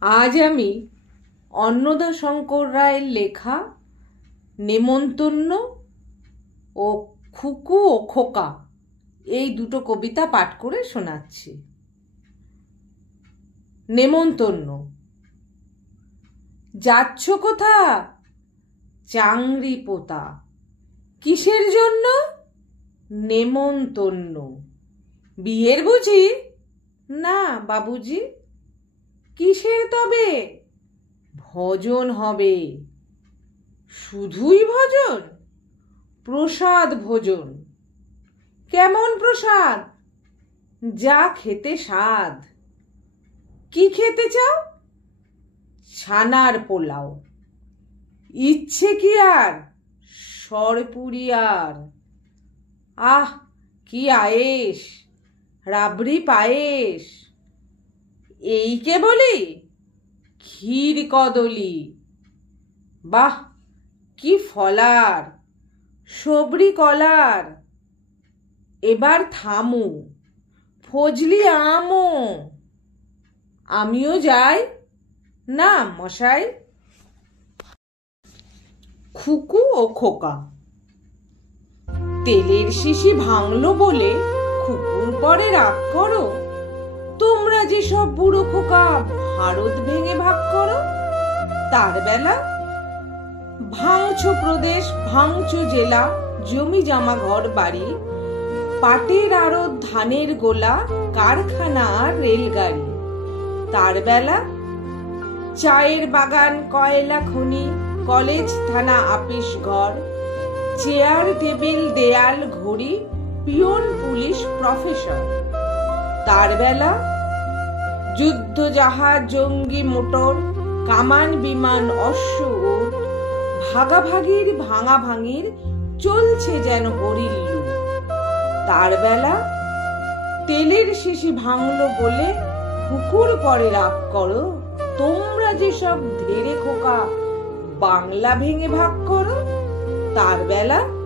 আজ আমি অন্নদাশঙ্কর রায়ের লেখা নেমন্তন্ন ও খুকু ও খোকা এই দুটো কবিতা পাঠ করে শোনাচ্ছি। নেমন্তন্ন। যাচ্ছ কোথা চাংরি পোতা, কিসের জন্য? নেমন্তন্ন। বিয়ের বুঝি? না বাবুজি। কিসের তবে? ভজন হবে। শুধুই ভজন? প্রসাদ ভোজন। কেমন প্রসাদ? যা খেতে স্বাদ। কি খেতে চাও? ছানার পোলাও। ইচ্ছে কি আর? সরপুরিয়ার। আহ কি আয়েশ, রাবড়ি পায়েস। এই কেবলি? ক্ষীর কদলি। বাহ কি ফলার, সবরি কলার। এবার থামু, ফজলি আমও। আমিও যাই? না মশাই। খুকু ও খোকা। তেলের শিশি ভাঙলো বলে খুকুর পরে রাগ করো? তোমরা যে সব বুড়ো খোকা ভারত ভেঙে ভাগ করো। তার বেলা ভাঙছো প্রদেশ, ভাঙছো জেলা, জমি জমা ঘর বাড়ি, পাটের আড়ত, ধানের গোলা, কারখানা আর রেলগাড়ি। তার বেলা চায়ের বাগান, কয়লা খনি, কলেজ থানা আপিস ঘর, চেয়ার টেবিল দেয়াল ঘড়ি, পিয়ন পুলিশ প্রফেসর। তার বেলা যুদ্ধ জাহাজ, জঙ্গি মোটর, কামান বিমান, অশ্ব উট, ভাগাভাগির ভাঙাভাঙির চলছে যেন হরির লুট। তার বেলা তেলের শিশি ভাঙলো বলে কুকুর পরে রাগ করো? তোমরা যেসব ধেড়ে খোকা বাংলা ভেঙে ভাগ করো। তার বেলা